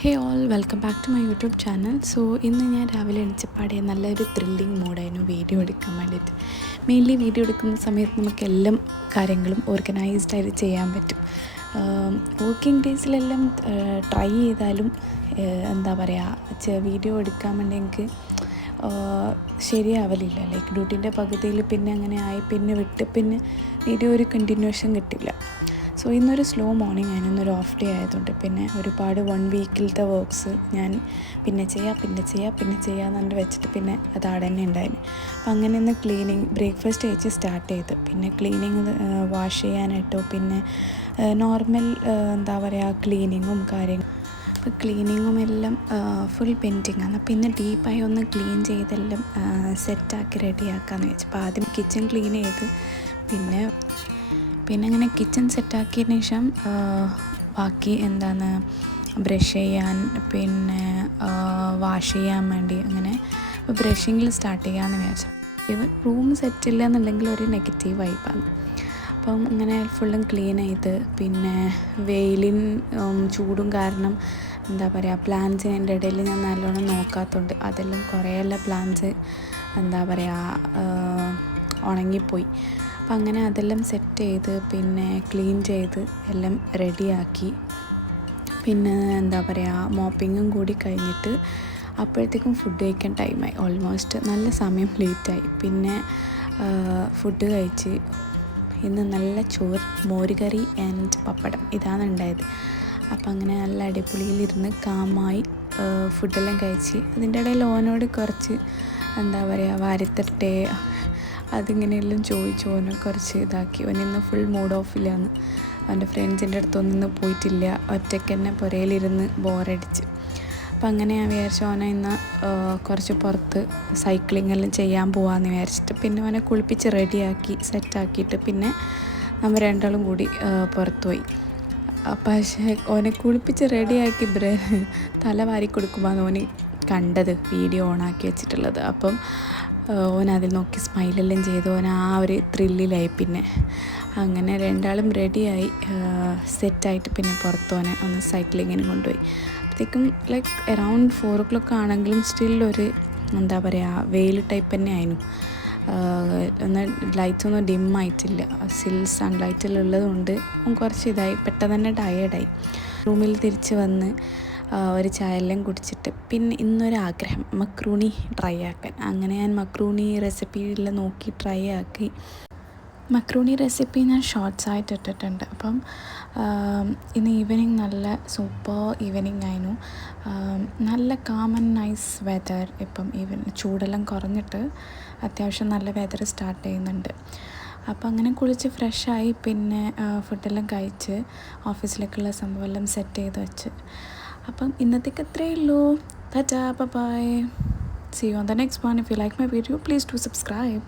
Hey all welcome back to my YouTube channel. So ഇന്ന് ഞാൻ രാവിലെ എണീച്ചപ്പാടെ നല്ലൊരു ത്രില്ലിങ് മൂഡായിരുന്നു വീഡിയോ എടുക്കാൻ വേണ്ടിയിട്ട്. മെയിൻലി വീഡിയോ എടുക്കുന്ന സമയത്ത് നമുക്ക് എല്ലാ കാര്യങ്ങളും ഓർഗനൈസ്ഡായിട്ട് ചെയ്യാൻ പറ്റും. വർക്കിംഗ് ഡേയ്സിലെല്ലാം ട്രൈ ചെയ്താലും എന്താ പറയുക, വീഡിയോ എടുക്കാൻ വേണ്ടി എനിക്ക് ശരിയാവലില്ല. ലൈക്ക് ഡ്യൂട്ടീൻ്റെ പകുതിയിൽ പിന്നെ അങ്ങനെ ആയി, പിന്നെ വിട്ട് പിന്നെ വീഡിയോ ഒരു കണ്ടിന്യൂഷൻ കിട്ടില്ല. സോ ഇന്നൊരു സ്ലോ മോർണിംഗ് ആയിരുന്നു, ഇന്നൊരു ഓഫ് ഡേ ആയതുകൊണ്ട് പിന്നെ ഒരുപാട് 1 വീക്കിലത്തെ വർക്ക്സ് ഞാൻ പിന്നെ ചെയ്യാമെന്നുണ്ട് വെച്ചിട്ട് പിന്നെ അത് അവിടെ തന്നെ ഉണ്ടായിരുന്നു. അപ്പം അങ്ങനെ ഇന്ന് ക്ലീനിങ് ബ്രേക്ക്ഫാസ്റ്റ് കഴിച്ച് സ്റ്റാർട്ട് ചെയ്ത് പിന്നെ ക്ലീനിങ് വാഷ് ചെയ്യാനായിട്ടോ പിന്നെ നോർമൽ എന്താ പറയുക ക്ലീനിങ്ങും കാര്യങ്ങളും. അപ്പോൾ ക്ലീനിങ്ങും എല്ലാം ഫുൾ പെൻഡിങ്ങാണ്. അപ്പോൾ ഇന്ന് ഡീപ്പായി ഒന്ന് ക്ലീൻ ചെയ്തെല്ലാം സെറ്റാക്കി റെഡിയാക്കാമെന്ന് വെച്ചു. അപ്പോൾ ആദ്യം കിച്ചൺ ക്ലീൻ ചെയ്ത് പിന്നെ അങ്ങനെ കിച്ചൺ സെറ്റാക്കിയതിന് ശേഷം ബാക്കി എന്താണ് ബ്രഷ് ചെയ്യാൻ പിന്നെ വാഷ് ചെയ്യാൻ വേണ്ടി അങ്ങനെ ബ്രഷിങ്ങിൽ സ്റ്റാർട്ട് ചെയ്യാമെന്ന് വിചാരിച്ചു. റൂം സെറ്റില്ല എന്നുണ്ടെങ്കിൽ ഒരു നെഗറ്റീവ് വൈബാണ്. അപ്പം അങ്ങനെ ഫുള്ളും ക്ലീൻ ചെയ്ത് പിന്നെ വെയിലിൻ ചൂടും കാരണം എന്താ പറയുക പ്ലാന്റ്സ് എൻ്റെ ഇടയിൽ ഞാൻ നല്ലോണം നോക്കാത്തതുകൊണ്ട് അതെല്ലാം കുറേയെല്ലാം പ്ലാന്റ്സ് എന്താ പറയുക ഉണങ്ങിപ്പോയി. അപ്പം അങ്ങനെ അതെല്ലാം സെറ്റ് ചെയ്ത് പിന്നെ ക്ലീൻ ചെയ്ത് എല്ലാം റെഡിയാക്കി. പിന്നെ എന്താ പറയുക മോപ്പിങ്ങും കൂടി കഴിഞ്ഞിട്ട് അപ്പോഴത്തേക്കും ഫുഡ് കഴിക്കാൻ ടൈമായി. ഓൾമോസ്റ്റ് നല്ല സമയം ലേറ്റായി. പിന്നെ ഫുഡ് കഴിച്ച് ഇന്ന് നല്ല ചോറ്, മോരുകറി ആൻഡ് പപ്പടം ഇതാണ് ഉണ്ടായത്. അപ്പം അങ്ങനെ നല്ല അടിപൊളിയിലിരുന്ന് കാമായി ഫുഡെല്ലാം കഴിച്ച് അതിൻ്റെ ഇടയിൽ ഓനോട് കുറച്ച് എന്താ പറയുക വാരിത്തട്ടേ അതിങ്ങനെയെല്ലാം ചോദിച്ചു. ഓനെ കുറച്ച് ഇതാക്കി. ഓനിന്ന് ഫുൾ മൂഡ് ഓഫിലാണ്. അവൻ്റെ ഫ്രണ്ട്സിൻ്റെ അടുത്തൊന്നും പോയിട്ടില്ല, ഒറ്റയ്ക്ക് തന്നെ പുരയിലിരുന്ന് ബോറടിച്ച്. അപ്പം അങ്ങനെ ഞാൻ വിചാരിച്ചു ഓനെ ഇന്ന് കുറച്ച് പുറത്ത് സൈക്ലിംഗ് എല്ലാം ചെയ്യാൻ പോകാമെന്ന് വിചാരിച്ചിട്ട് പിന്നെ ഓനെ കുളിപ്പിച്ച് റെഡിയാക്കി സെറ്റാക്കിയിട്ട് പിന്നെ നമ്മൾ രണ്ടാളും കൂടി പുറത്ത് പോയി. പക്ഷേ ഓനെ കുളിപ്പിച്ച് റെഡിയാക്കി തല വാരി കൊടുക്കുമ്പോൾ ഓന് കണ്ടത് വീഡിയോ ഓണാക്കി വെച്ചിട്ടുള്ളത്. അപ്പം ഓൻ അതിൽ നോക്കി സ്മൈലെല്ലാം ചെയ്ത് ഓൻ ആ ഒരു ത്രില്ലിലായി. പിന്നെ അങ്ങനെ രണ്ടാളും റെഡിയായി സെറ്റായിട്ട് പിന്നെ പുറത്ത് ഓനെ ഒന്ന് സൈക്ലിങ്ങിന് കൊണ്ടുപോയി. അപ്പോഴത്തേക്കും ലൈക്ക് അറൗണ്ട് 4 o'clock ആണെങ്കിലും സ്റ്റിൽ ഒരു എന്താ പറയുക വെയിൽ ടൈപ്പ് തന്നെ ആയിരുന്നു. ലൈറ്റ്സ് ഒന്നും ഡിമ്മായിട്ടില്ല. സൺലൈറ്റെല്ലാം ഉള്ളതുകൊണ്ട് കുറച്ച് ഇതായി, പെട്ടെന്ന് തന്നെ ടയേർഡായി. റൂമിൽ തിരിച്ച് വന്ന് ഒരു ചായയെല്ലാം കുടിച്ചിട്ട് പിന്നെ ഇന്നൊരാഗ്രഹം മക്രൂണി ട്രൈ ആക്കാൻ. അങ്ങനെ ഞാൻ മക്രൂണി റെസിപ്പിയെല്ലാം നോക്കി ട്രൈ ആക്കി. മക്രൂണി റെസിപ്പി ഞാൻ ഷോർട്ട്സായിട്ട് ഇട്ടിട്ടുണ്ട്. അപ്പം ഇന്ന് ഈവനിങ് നല്ല സൂപ്പർ ഈവനിങ് ആയിരുന്നു. നല്ല കാം ആൻഡ് നൈസ് വെതർ. ഇപ്പം ചൂടെല്ലാം കുറഞ്ഞിട്ട് അത്യാവശ്യം നല്ല വെതർ സ്റ്റാർട്ട് ചെയ്യുന്നുണ്ട്. അപ്പം അങ്ങനെ കുളിച്ച് ഫ്രഷായി പിന്നെ ഫുഡെല്ലാം കഴിച്ച് ഓഫീസിലേക്കുള്ള സംഭവമെല്ലാം സെറ്റ് ചെയ്ത് വെച്ച്. അപ്പം ഇന്നത്തേക്ക് അത്രയേ ഉള്ളൂ. Tata, bye. See you on the next one. If you like my video, please do subscribe.